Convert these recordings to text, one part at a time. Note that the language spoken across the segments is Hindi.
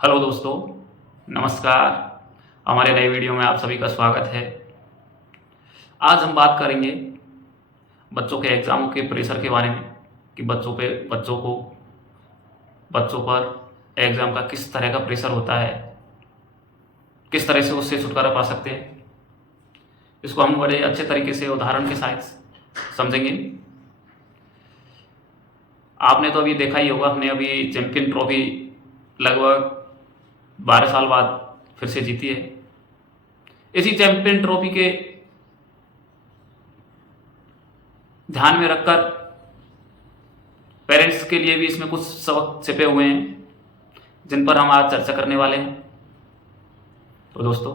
हेलो दोस्तों, नमस्कार। हमारे नए वीडियो में आप सभी का स्वागत है। आज हम बात करेंगे बच्चों के एग्ज़ामों के प्रेशर के बारे में कि बच्चों पर एग्ज़ाम का किस तरह का प्रेशर होता है, किस तरह से उससे छुटकारा पा सकते हैं। इसको हम बड़े अच्छे तरीके से उदाहरण के साथ समझेंगे। आपने तो अभी देखा ही होगा, हमने अभी चैंपियन ट्रॉफी लगभग 12 साल बाद फिर से जीती है। इसी चैंपियन ट्रॉफी के ध्यान में रखकर पेरेंट्स के लिए भी इसमें कुछ सबक छिपे हुए हैं जिन पर हम आज चर्चा करने वाले हैं। तो दोस्तों,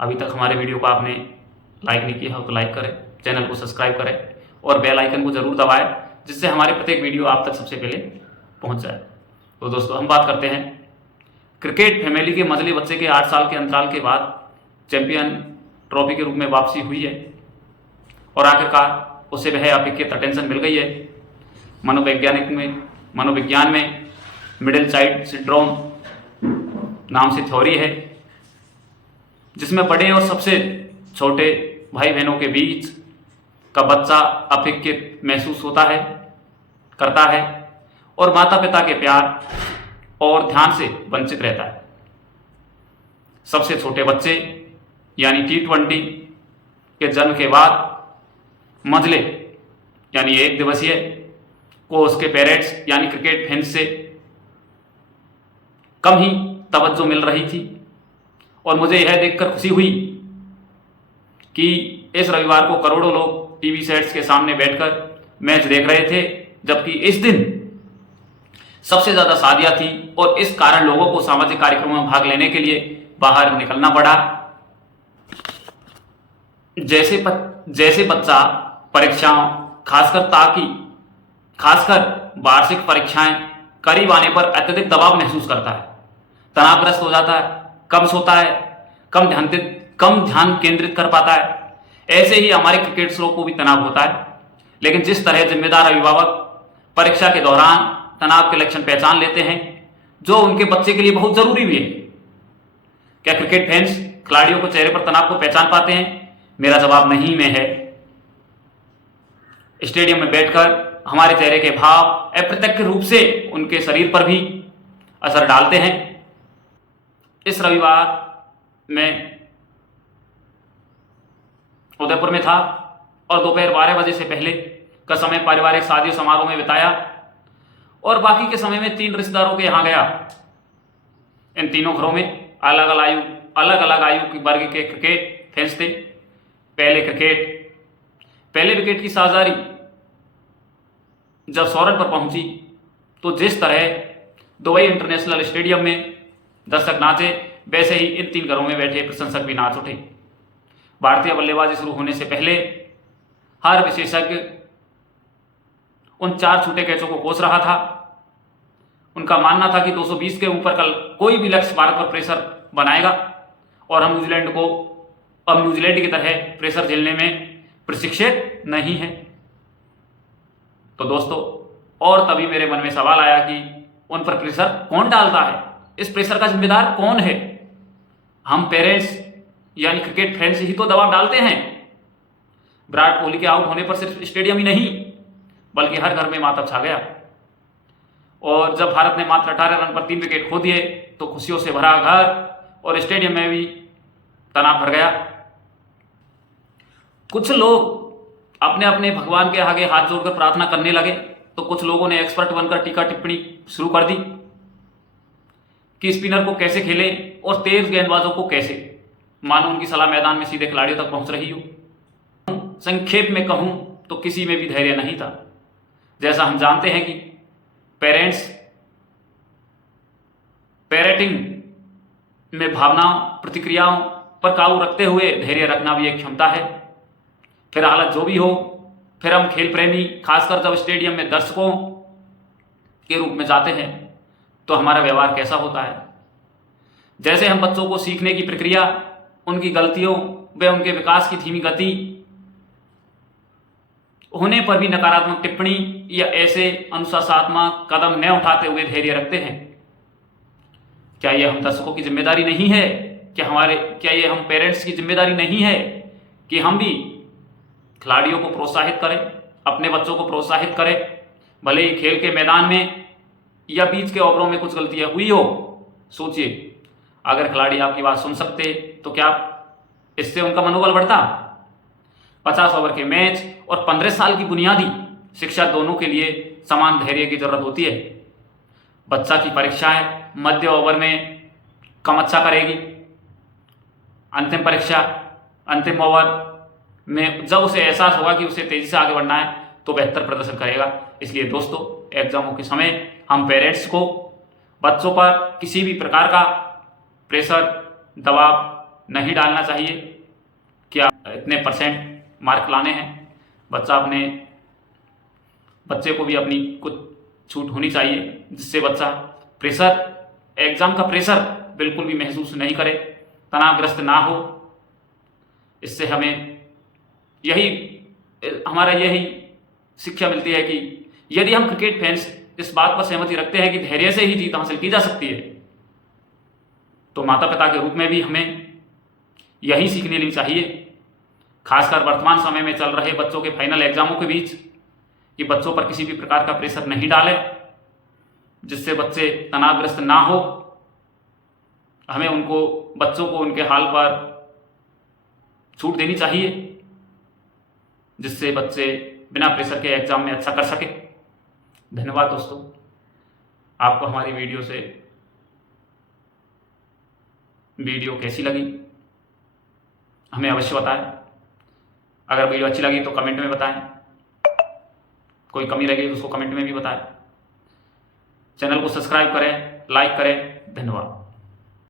अभी तक हमारे वीडियो को आपने लाइक नहीं किया हो तो लाइक करें, चैनल को सब्सक्राइब करें और बेल आइकन को जरूर दबाएं, जिससे हमारे प्रत्येक वीडियो आप तक सबसे पहले पहुंच जाए। तो दोस्तों, हम बात करते हैं क्रिकेट फैमिली के मजले बच्चे के 8 साल के अंतराल के बाद चैंपियन ट्रॉफी के रूप में वापसी हुई है और आखिरकार उसे वह अपेक्षित अटेंशन मिल गई है। मनोविज्ञान में मिडिल चाइल्ड सिंड्रोम नाम से थ्योरी है, जिसमें बड़े और सबसे छोटे भाई बहनों के बीच का बच्चा अपेक्षित महसूस करता है और माता पिता के प्यार और ध्यान से वंचित रहता है। सबसे छोटे बच्चे यानी T20 के जन्म के बाद मजले यानी 1 दिवसीय को उसके पेरेंट्स यानी क्रिकेट फैंस से कम ही तवज्जो मिल रही थी और मुझे यह देखकर खुशी हुई कि इस रविवार को करोड़ों लोग टीवी सेट्स के सामने बैठकर मैच देख रहे थे, जबकि इस दिन सबसे ज्यादा शादियां थी और इस कारण लोगों को सामाजिक कार्यक्रमों में भाग लेने के लिए बाहर निकलना पड़ा। जैसे बच्चा परीक्षाओं खासकर वार्षिक परीक्षाएं करीब आने पर अत्यधिक दबाव महसूस करता है, तनावग्रस्त हो जाता है, कम सोता है, कम ध्यान केंद्रित कर पाता है। ऐसे ही हमारे क्रिकेटर्सों को भी तनाव होता है, लेकिन जिस तरह जिम्मेदार अभिभावक परीक्षा के दौरान तनाव के लक्षण पहचान लेते हैं, जो उनके बच्चे के लिए बहुत जरूरी भी है। क्या क्रिकेट फैंस खिलाड़ियों को चेहरे पर तनाव को पहचान पाते हैं? मेरा जवाब नहीं में है। स्टेडियम में बैठकर हमारे चेहरे के भाव अप्रत्यक्ष रूप से उनके शरीर पर भी असर डालते हैं। इस रविवार मैं उदयपुर में था और दोपहर 12 बजे से पहले का समय पारिवारिक शादी समारोह में बिताया और बाकी के समय में 3 रिश्तेदारों के यहां गया। इन तीनों घरों में अलग अलग आयु की वर्ग के क्रिकेट फैंस थे। पहले विकेट की साझेदारी जब सौरन पर पहुंची तो जिस तरह दुबई इंटरनेशनल स्टेडियम में दर्शक नाचे, वैसे ही इन 3 घरों में बैठे प्रशंसक भी नाच उठे। भारतीय बल्लेबाजी शुरू होने से पहले हर विशेषज्ञ उन 4 छूटे कैचों को कोस रहा था। उनका मानना था कि 220 के ऊपर कल कोई भी लक्ष्य भारत पर प्रेशर बनाएगा और हम न्यूजीलैंड की तरह प्रेशर झेलने में प्रशिक्षित नहीं है। तो दोस्तों, और तभी मेरे मन में सवाल आया कि उन पर प्रेशर कौन डालता है? इस प्रेशर का जिम्मेदार कौन है? हम पेरेंट्स यानी क्रिकेट फैंस ही तो दबाव डालते हैं। विराट कोहली के आउट होने पर सिर्फ स्टेडियम ही नहीं बल्कि हर घर में मातम छा गया और जब भारत ने मात्र 18 रन पर 3 विकेट खो दिए तो खुशियों से भरा घर और स्टेडियम में भी तनाव भर गया। कुछ लोग अपने अपने भगवान के आगे हाथ जोड़कर प्रार्थना करने लगे तो कुछ लोगों ने एक्सपर्ट बनकर टीका टिप्पणी शुरू कर दी कि स्पिनर को कैसे खेले और तेज गेंदबाजों को कैसे, मानो उनकी सलाह मैदान में सीधे खिलाड़ियों तक पहुंच रही हो। संक्षेप में कहूं तो किसी में भी धैर्य नहीं था। जैसा हम जानते हैं कि पेरेटिंग में भावनाओं प्रतिक्रियाओं पर काबू रखते हुए धैर्य रखना भी एक क्षमता है। फिर हालत जो भी हो, फिर हम खेल प्रेमी खासकर जब स्टेडियम में दर्शकों के रूप में जाते हैं तो हमारा व्यवहार कैसा होता है? जैसे हम बच्चों को सीखने की प्रक्रिया, उनकी गलतियों व उनके विकास की धीमी गति होने पर भी नकारात्मक टिप्पणी या ऐसे अनुशासनात्मक कदम न उठाते हुए धैर्य रखते हैं। क्या ये हम दर्शकों की जिम्मेदारी नहीं है? क्या ये हम पेरेंट्स की जिम्मेदारी नहीं है कि हम भी खिलाड़ियों को प्रोत्साहित करें, अपने बच्चों को प्रोत्साहित करें? भले ही खेल के मैदान में या बीच के ओवरों में कुछ गलतियां हुई हो, सोचिए अगर खिलाड़ी आपकी बात सुन सकते तो क्या इससे उनका मनोबल बढ़ता? 50 ओवर के मैच और 15 साल की बुनियादी शिक्षा दोनों के लिए समान धैर्य की जरूरत होती है। बच्चा की परीक्षाएं मध्य ओवर में कम अच्छा करेगी, अंतिम परीक्षा अंतिम ओवर में जब उसे एहसास होगा कि उसे तेजी से आगे बढ़ना है तो बेहतर प्रदर्शन करेगा। इसलिए दोस्तों, एग्जामों के समय हम पेरेंट्स को बच्चों पर किसी भी प्रकार का प्रेशर, दबाव नहीं डालना चाहिए कि आप इतने % मार्क लाने हैं। बच्चे को भी अपनी कुछ छूट होनी चाहिए जिससे बच्चा एग्जाम का प्रेशर बिल्कुल भी महसूस नहीं करे, तनावग्रस्त ना हो। इससे हमारा यही शिक्षा मिलती है कि यदि हम क्रिकेट फैंस इस बात पर सहमति रखते हैं कि धैर्य से ही जीत हासिल की जा सकती है, तो माता पिता के रूप में भी हमें यही सीखने लेनी चाहिए, खासकर वर्तमान समय में चल रहे बच्चों के फाइनल एग्जामों के बीच, कि बच्चों पर किसी भी प्रकार का प्रेशर नहीं डालें जिससे बच्चे तनावग्रस्त ना हो। हमें बच्चों को उनके हाल पर छूट देनी चाहिए जिससे बच्चे बिना प्रेशर के एग्जाम में अच्छा कर सके। धन्यवाद दोस्तों। आपको हमारी वीडियो कैसी लगी हमें अवश्य बताएं। अगर वीडियो अच्छी लगी तो कमेंट में बताएं, कोई कमी लगी तो उसको कमेंट में भी बताएं। चैनल को सब्सक्राइब करें, लाइक करें। धन्यवाद।